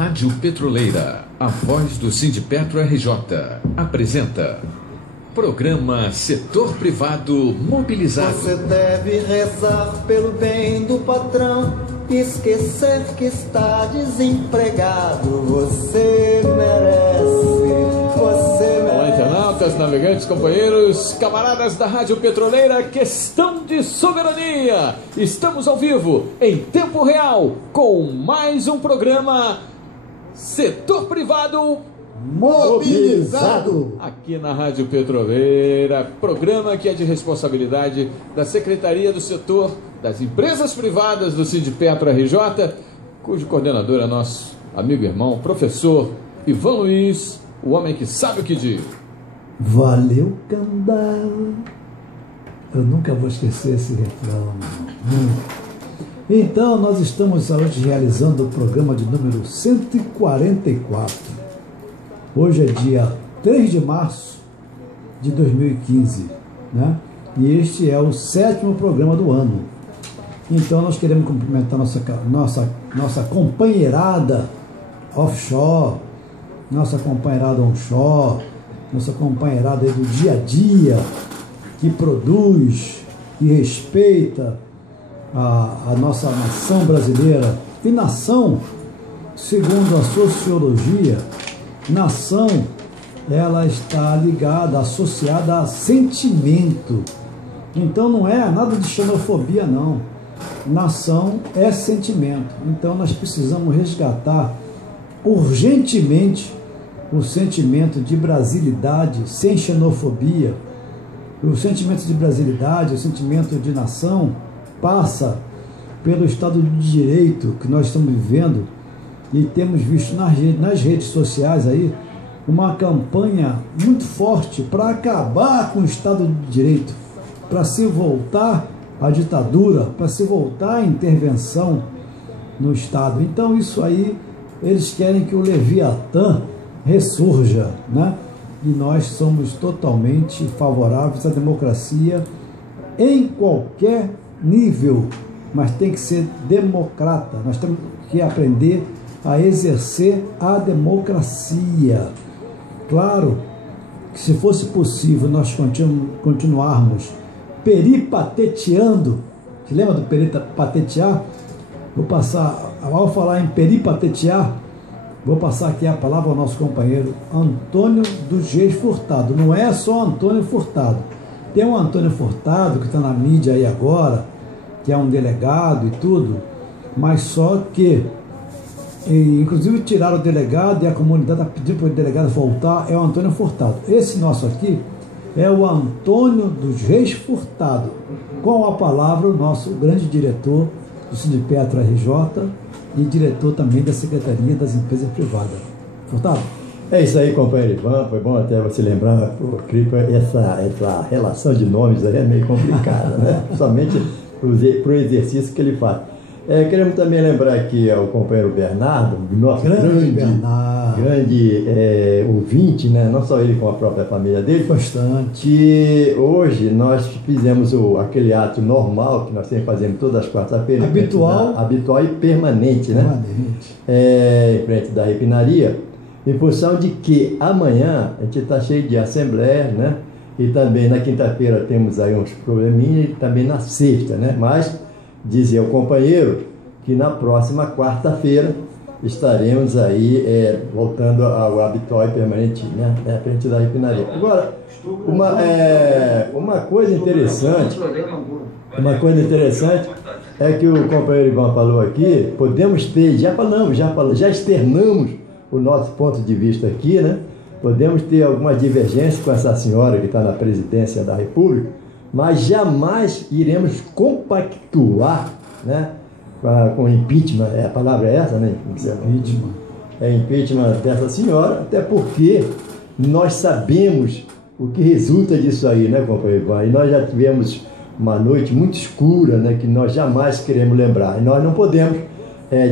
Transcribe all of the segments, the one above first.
Rádio Petroleira, a voz do Sindipetro RJ, apresenta Programa Setor Privado Mobilizado. Você deve rezar pelo bem do patrão, esquecer que está desempregado. Você merece, Olá, internautas, navegantes, companheiros, camaradas da Rádio Petroleira, questão de soberania. Estamos ao vivo, em tempo real, com mais um programa Setor Privado mobilizado. Aqui na Rádio Petroleira, programa que é de responsabilidade da Secretaria do Setor das Empresas Privadas do Sindipetro RJ, cujo coordenador é nosso amigo e irmão, professor Ivan Luiz, o homem que sabe o que diz. Valeu, Candala. Eu nunca vou esquecer esse refrão. Então, nós estamos hoje realizando o programa de número 144. Hoje é dia 3 de março de 2015, né? E este é o 7º programa do ano. Então, nós queremos cumprimentar nossa companheirada offshore, nossa companheirada onshore, nossa companheirada aí do dia a dia, que produz e respeita a nossa nação brasileira. E nação, segundo a sociologia, nação, ela está ligada, associada a sentimento. Então não é nada de xenofobia, não. Nação é sentimento. Então nós precisamos resgatar urgentemente o sentimento de brasilidade sem xenofobia. O sentimento de brasilidade, o sentimento de nação, passa pelo Estado de Direito que nós estamos vivendo, e temos visto nas redes sociais aí uma campanha muito forte para acabar com o Estado de Direito, para se voltar à ditadura, para se voltar à intervenção no Estado. Então isso aí, eles querem que o Leviatã ressurja, né? E nós somos totalmente favoráveis à democracia em qualquer nível, mas tem que ser democrata. Nós temos que aprender a exercer a democracia. Claro que, se fosse possível nós continuarmos peripateteando, se lembra do peripatetear? Ao falar em peripatetear, vou passar aqui a palavra ao nosso companheiro Antônio dos Reis Furtado. Não é só Antônio Furtado, tem um Antônio Furtado que está na mídia aí agora, que é um delegado e tudo, mas só que inclusive tiraram o delegado e a comunidade está pedindo para o delegado voltar. É o Antônio Furtado. Esse nosso aqui é o Antônio dos Reis Furtado. Com a palavra o nosso grande diretor do Sindipetro RJ e diretor também da Secretaria das Empresas Privadas. Furtado? É isso aí, companheiro Ivan. Foi bom até você lembrar, essa relação de nomes aí é meio complicada, né? Somente para o exercício que ele faz. Queremos também lembrar aqui ao companheiro Bernardo, nosso grande ouvinte, né? Não só ele, como a própria família dele. Bastante. Que hoje nós fizemos aquele ato normal que nós sempre fazemos todas as quartas-feiras. Habitual e permanente, né? Permanente. Em frente da refinaria, em função de que amanhã a gente está cheio de assembleia, né? E também na quinta-feira temos aí uns probleminhas, e também na sexta, né? Mas dizia o companheiro que na próxima quarta-feira estaremos aí voltando ao habitual e permanente, né, à frente da refinaria. Agora, uma coisa interessante é que o companheiro Ivan falou aqui, podemos ter, já externamos o nosso ponto de vista aqui, né? Podemos ter alguma divergência com essa senhora que está na presidência da República, mas jamais iremos compactuar, né, com impeachment. A palavra é essa, né? Impeachment. Impeachment dessa senhora, até porque nós sabemos o que resulta disso aí, né, companheiro Ivan? E nós já tivemos uma noite muito escura, né, que nós jamais queremos lembrar. E nós não podemos,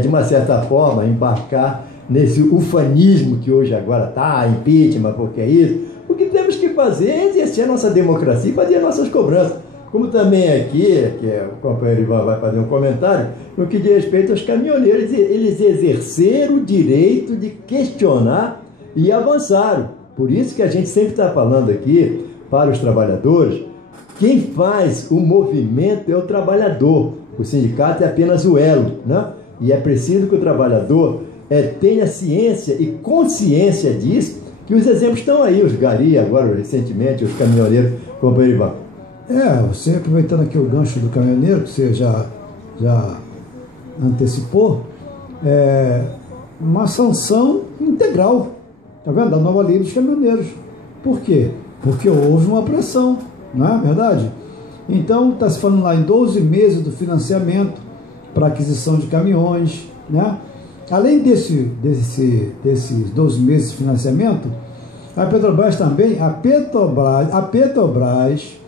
de uma certa forma, embarcar nesse ufanismo que hoje agora está, impeachment, porque é isso. O que temos que fazer é exercer a nossa democracia e fazer as nossas cobranças. Como também aqui, o companheiro Ivan vai fazer um comentário, no que diz respeito aos caminhoneiros, eles exerceram o direito de questionar e avançaram. Por isso que a gente sempre está falando aqui, para os trabalhadores, quem faz o movimento é o trabalhador. O sindicato é apenas o elo, né? E é preciso que o trabalhador tenha ciência e consciência disso, que os exemplos estão aí, os gari agora, recentemente, os caminhoneiros, companheiro Ivan. Você aproveitando aqui o gancho do caminhoneiro, que você já antecipou, uma sanção integral, tá vendo? Da nova lei dos caminhoneiros. Por quê? Porque houve uma pressão, não é verdade? Então, está se falando lá em 12 meses do financiamento para aquisição de caminhões, né? Além desses 12 meses de financiamento, a Petrobras também, a Petrobras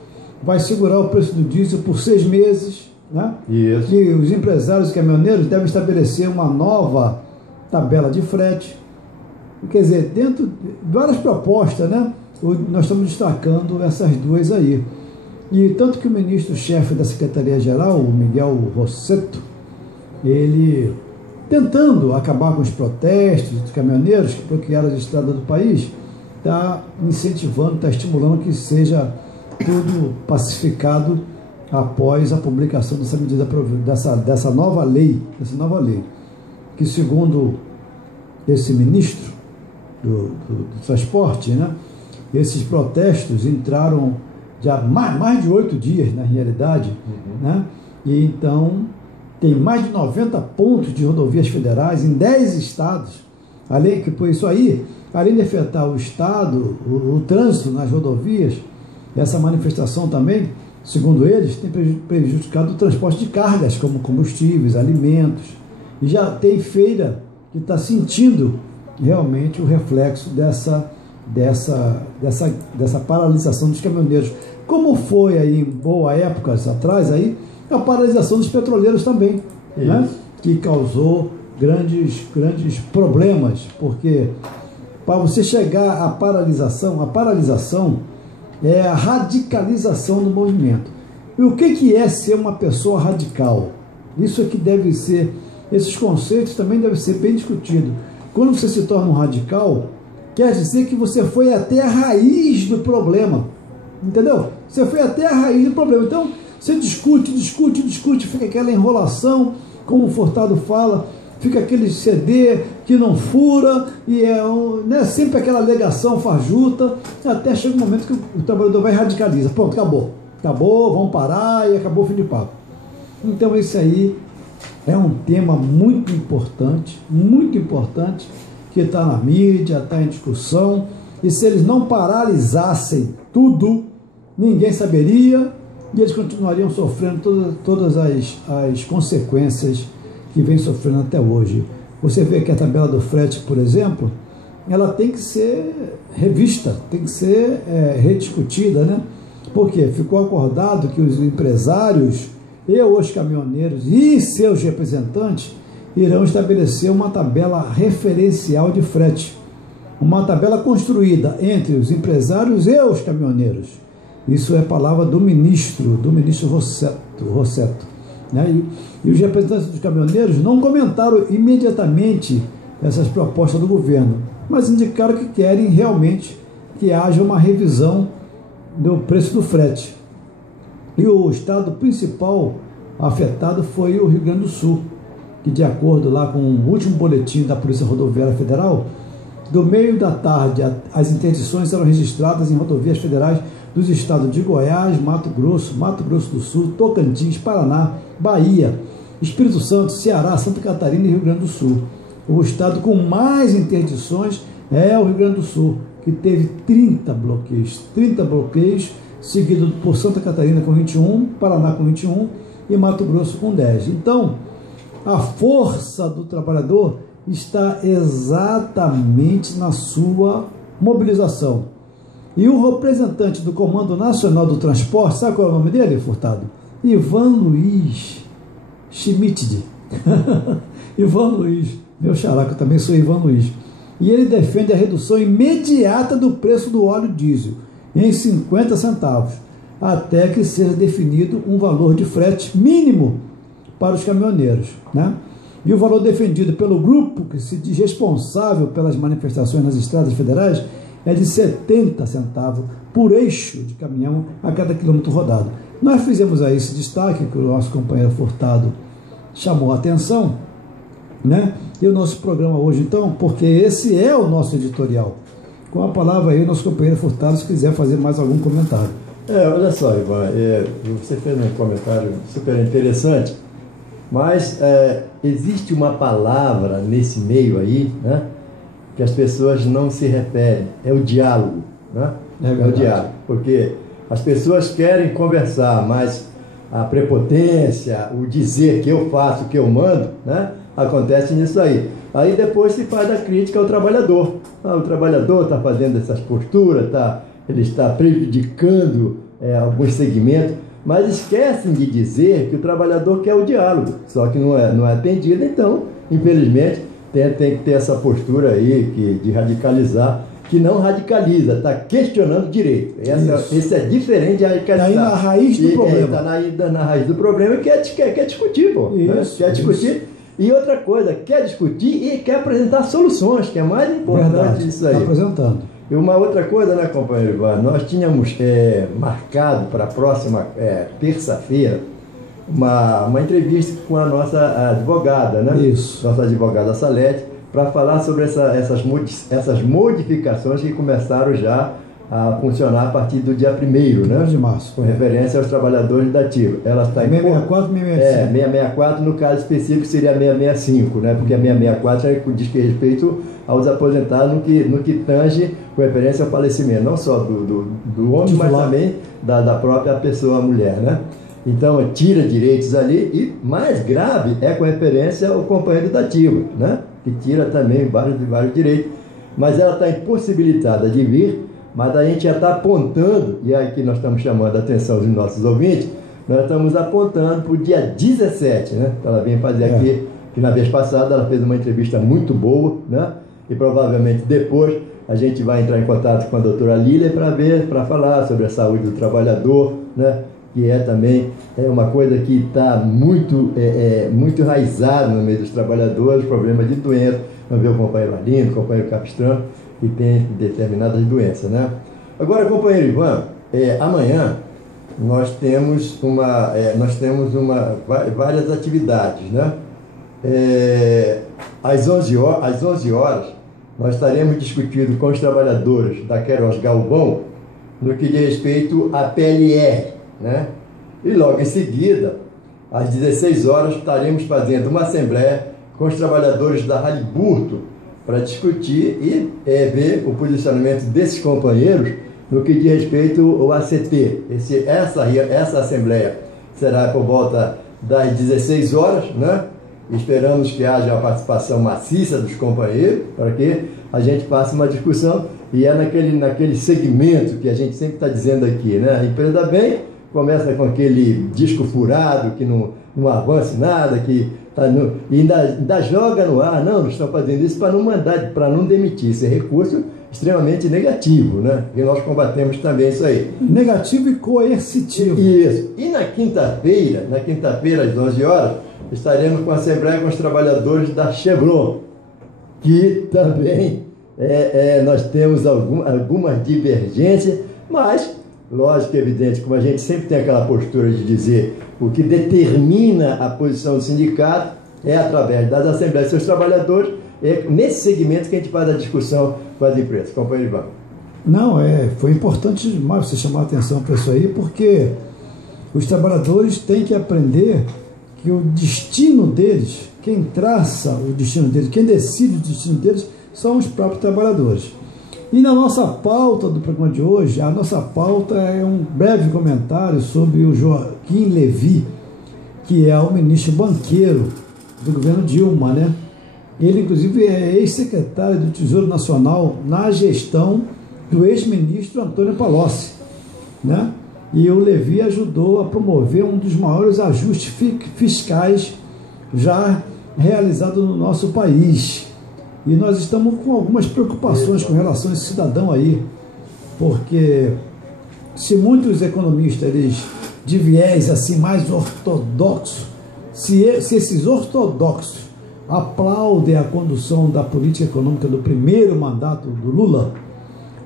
vai segurar o preço do diesel por 6 meses, né? Isso. E os empresários e caminhoneiros devem estabelecer uma nova tabela de frete. Quer dizer, dentro de várias propostas, né? Nós estamos destacando essas duas aí. E tanto que o ministro-chefe da Secretaria-Geral, o Miguel Rossetto, ele, tentando acabar com os protestos dos caminhoneiros que bloquearam as estradas do país, está incentivando, está estimulando que seja tudo pacificado após a publicação dessa medida, dessa nova lei, que segundo esse ministro do transporte, né, esses protestos entraram já mais de 8 dias, na realidade, né, e então tem mais de 90 pontos de rodovias federais em 10 estados, além que por isso aí, além de afetar o estado, o trânsito nas rodovias, essa manifestação também, segundo eles, tem prejudicado o transporte de cargas, como combustíveis, alimentos, e já tem feira que está sentindo realmente o reflexo dessa paralisação dos caminhoneiros. Como foi aí em boa épocas atrás, aí, a paralisação dos petroleiros também, né? Que causou grandes problemas, porque para você chegar à paralisação é a radicalização do movimento. E o que é ser uma pessoa radical? Isso é que deve ser, esses conceitos também devem ser bem discutidos. Quando você se torna um radical, quer dizer que você foi até a raiz do problema, entendeu? Você foi até a raiz do problema. Então, você discute, fica aquela enrolação, como o Furtado fala, fica aquele CD que não fura, e né, sempre aquela alegação fajuta, até chega um momento que o trabalhador vai e radicaliza. Pronto, acabou, vamos parar e acabou o fim de papo. Então esse aí é um tema muito importante, que está na mídia, está em discussão, e se eles não paralisassem tudo, ninguém saberia, e eles continuariam sofrendo todas as consequências que vem sofrendo até hoje. Você vê que a tabela do frete, por exemplo, ela tem que ser revista, tem que ser rediscutida, né? Porque ficou acordado que os empresários e os caminhoneiros e seus representantes irão estabelecer uma tabela referencial de frete, uma tabela construída entre os empresários e os caminhoneiros. Isso é palavra do ministro Rossetto, né? E os representantes dos caminhoneiros não comentaram imediatamente essas propostas do governo, mas indicaram que querem realmente que haja uma revisão do preço do frete. E o estado principal afetado foi o Rio Grande do Sul, que, de acordo lá com o último boletim da Polícia Rodoviária Federal, do meio da tarde as interdições eram registradas em rodovias federais dos estados de Goiás, Mato Grosso do Sul, Tocantins, Paraná, Bahia, Espírito Santo, Ceará, Santa Catarina e Rio Grande do Sul. O estado com mais interdições é o Rio Grande do Sul, que teve 30 bloqueios, seguido por Santa Catarina com 21, Paraná com 21 e Mato Grosso com 10. Então, a força do trabalhador está exatamente na sua mobilização. E o representante do Comando Nacional do Transporte, sabe qual é o nome dele, Furtado? Ivan Luiz Schmidt. Ivan Luiz, meu xará, que eu também sou Ivan Luiz. E ele defende a redução imediata do preço do óleo diesel em 50 centavos. até que seja definido um valor de frete mínimo para os caminhoneiros, né? E o valor defendido pelo grupo que se diz responsável pelas manifestações nas estradas federais é de 70 centavos por eixo de caminhão a cada quilômetro rodado. Nós fizemos aí esse destaque que o nosso companheiro Furtado chamou a atenção, né? E o nosso programa hoje, então, porque esse é o nosso editorial. Com a palavra aí, o nosso companheiro Furtado, se quiser fazer mais algum comentário. Olha só, Ivan, você fez um comentário super interessante, mas existe uma palavra nesse meio aí, né, que as pessoas não se referem, é o diálogo, né? É o diálogo, porque as pessoas querem conversar, mas a prepotência, o dizer que eu faço, que eu mando, né, acontece nisso aí. Aí depois se faz a crítica ao trabalhador. O trabalhador está fazendo essas posturas, ele está prejudicando alguns segmentos, mas esquecem de dizer que o trabalhador quer o diálogo, só que não é atendido. Então, infelizmente, tem que ter essa postura aí de radicalizar, que não radicaliza, está questionando o direito. Esse é diferente de radicalizar. Está aí na raiz do problema. Está na raiz do problema e quer discutir, pô. Isso, quer discutir. E outra coisa, quer discutir e quer apresentar soluções, que é mais importante isso aí. Está apresentando. E uma outra coisa, né, companheiro Ivan, nós tínhamos marcado para a próxima terça-feira uma entrevista com a nossa advogada, né? Isso. Nossa advogada Salete, para falar sobre essas modificações que começaram já a funcionar a partir do dia 1º, né? De março. Com referência aos trabalhadores da ativa. Ela está em 664 e 665. 664, no caso específico seria 665, né? Porque a 664 diz que respeito aos aposentados no que tange com referência ao falecimento, não só do homem, mas também da própria pessoa, a mulher, né? Então, tira direitos ali, e mais grave é com referência ao companheiro da ativa, né? Que tira também vários direitos, mas ela está impossibilitada de vir. Mas a gente já está apontando, e é aqui nós estamos chamando a atenção dos nossos ouvintes, nós estamos apontando para o dia 17, né? Ela vem fazer aqui, que na vez passada ela fez uma entrevista muito boa, né? E provavelmente depois a gente vai entrar em contato com a doutora Lília para falar sobre a saúde do trabalhador, né? Que também uma coisa que está muito enraizada no meio dos trabalhadores, problemas de doença. Vamos ver o companheiro Arlindo, o companheiro Capistrano, que tem determinadas doenças, né? Agora, companheiro Ivan, amanhã nós temos várias atividades, né? Às 11 horas nós estaremos discutindo com os trabalhadores da Queiroz Galvão no que diz respeito à PLR, né? E logo em seguida, às 16 horas, estaremos fazendo uma assembleia com os trabalhadores da Haliburto para discutir e ver o posicionamento desses companheiros no que diz respeito ao ACT. Essa assembleia será por volta das 16 horas, né? Esperamos que haja a participação maciça dos companheiros para que a gente faça uma discussão, e naquele segmento que a gente sempre está dizendo aqui, né? A empresa bem começa com aquele disco furado que não avança nada, que e ainda joga no ar, não estão fazendo isso para não mandar, para não demitir. Esse recurso extremamente negativo, né? E nós combatemos também isso aí. Negativo e coercitivo. Isso. E na quinta-feira, às 11 horas, estaremos com a assembleia com os trabalhadores da Chevron, que também nós temos algumas divergências, mas, lógico e evidente, como a gente sempre tem aquela postura de dizer o que determina a posição do sindicato é através das assembleias dos seus trabalhadores, é nesse segmento que a gente faz a discussão com as empresas. Companheiro Ivan. Não, foi importante demais você chamar a atenção para isso aí, porque os trabalhadores têm que aprender que o destino deles, quem traça o destino deles, quem decide o destino deles, são os próprios trabalhadores. E na nossa pauta do programa de hoje, a nossa pauta é um breve comentário sobre o Joaquim Levy, que é o ministro banqueiro do governo Dilma, né? Ele, inclusive, é ex-secretário do Tesouro Nacional na gestão do ex-ministro Antônio Palocci, né? E o Levy ajudou a promover um dos maiores ajustes fiscais já realizados no nosso país. E nós estamos com algumas preocupações com relação a esse cidadão aí, porque se muitos economistas eles, de viés assim mais ortodoxo, se esses ortodoxos aplaudem a condução da política econômica do primeiro mandato do Lula,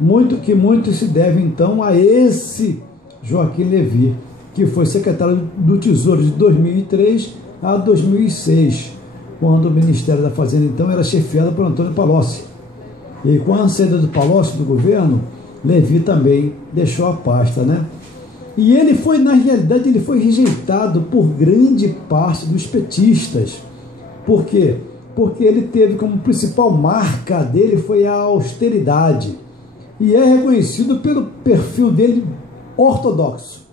muito se deve então a esse Joaquim Levy, que foi secretário do Tesouro de 2003 a 2006, quando o Ministério da Fazenda então era chefiado por Antônio Palocci. E com a saída do Palocci do governo, Levy também deixou a pasta, né? E ele foi, na realidade, ele foi rejeitado por grande parte dos petistas. Por quê? Porque ele teve como principal marca dele foi a austeridade. E é reconhecido pelo perfil dele ortodoxo.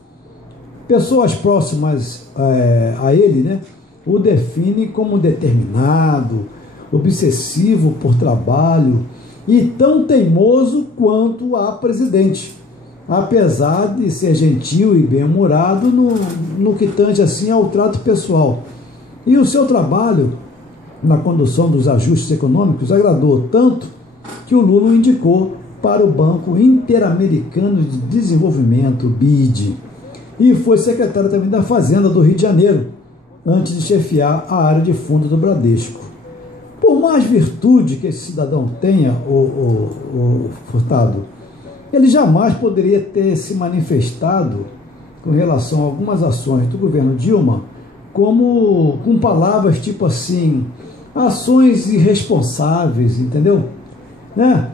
Pessoas próximas a ele, né, o definem como determinado, obsessivo por trabalho e tão teimoso quanto a presidente, apesar de ser gentil e bem-humorado no que tange assim ao trato pessoal. E o seu trabalho na condução dos ajustes econômicos agradou tanto que o Lula o indicou para o Banco Interamericano de Desenvolvimento, BID, e foi secretário também da Fazenda do Rio de Janeiro, antes de chefiar a área de fundo do Bradesco. Por mais virtude que esse cidadão tenha, o Furtado, ele jamais poderia ter se manifestado com relação a algumas ações do governo Dilma como com palavras tipo assim, ações irresponsáveis, entendeu? Né?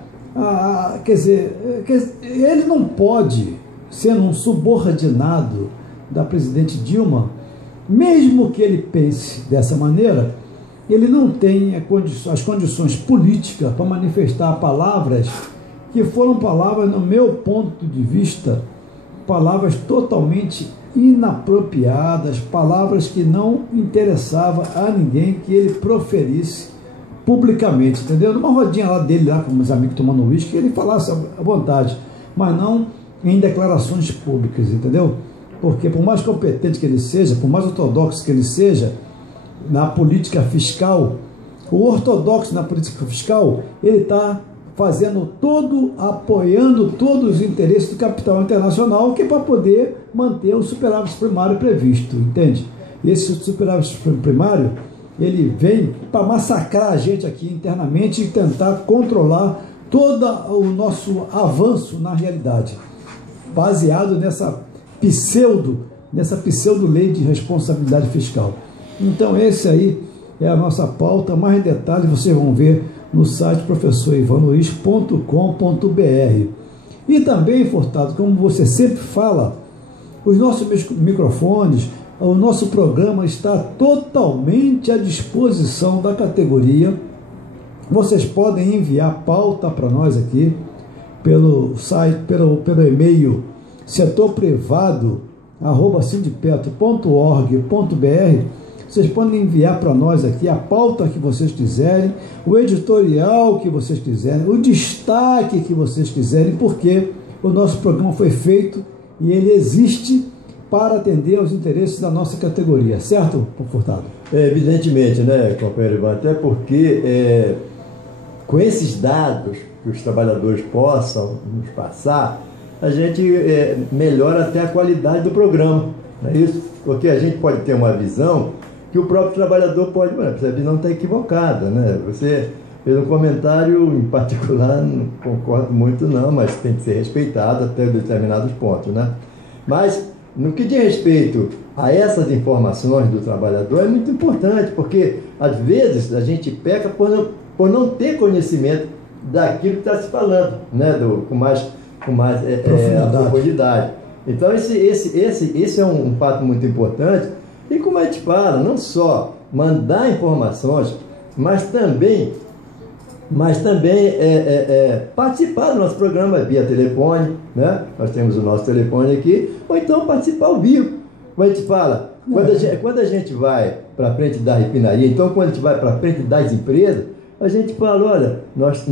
Quer dizer, ele não pode, sendo um subordinado da presidente Dilma, mesmo que ele pense dessa maneira, ele não tem as condições políticas para manifestar palavras que foram palavras, no meu ponto de vista, palavras totalmente inapropriadas, palavras que não interessavam a ninguém que ele proferisse publicamente, entendeu? Numa rodinha lá dele, lá com os amigos tomando uísque, ele falasse à vontade, mas não em declarações públicas, entendeu? Porque por mais competente que ele seja, por mais ortodoxo que ele seja na política fiscal, o ortodoxo na política fiscal, ele está apoiando todos os interesses do capital internacional, que é para poder manter o superávit primário previsto, entende? Esse superávit primário, ele vem para massacrar a gente aqui internamente e tentar controlar todo o nosso avanço na realidade, baseado nessa pseudo-lei de responsabilidade fiscal. Então, esse aí é a nossa pauta. Mais detalhes vocês vão ver no site professorivanluiz.com.br. E também, Furtado, como você sempre fala, os nossos microfones, o nosso programa está totalmente à disposição da categoria. Vocês podem enviar pauta para nós aqui pelo site, pelo e-mail setorprivado@sindipetro.org.br. Vocês podem enviar para nós aqui a pauta que vocês quiserem, o editorial que vocês quiserem, o destaque que vocês quiserem, porque o nosso programa foi feito e ele existe para atender aos interesses da nossa categoria, certo, Furtado? Evidentemente, né, companheiro Ivan, até porque com esses dados que os trabalhadores possam nos passar, a gente melhora até a qualidade do programa, não é isso? Porque a gente pode ter uma visão que o próprio trabalhador pode, essa visão está equivocada, né? Você fez um comentário em particular, não concordo muito não, mas tem que ser respeitado até determinados pontos, né? Mas no que diz respeito a essas informações do trabalhador é muito importante, porque às vezes a gente peca por não ter conhecimento daquilo que está se falando, né? Com mais profundidade. Então esse é um fato muito importante. E como a gente fala, não só mandar informações, mas também participar do nosso programa via telefone, né? Nós temos o nosso telefone aqui, ou então participar ao vivo. Como a gente fala, quando a gente vai para frente da refinaria, então quando a gente vai para frente das empresas, a gente fala, olha, nós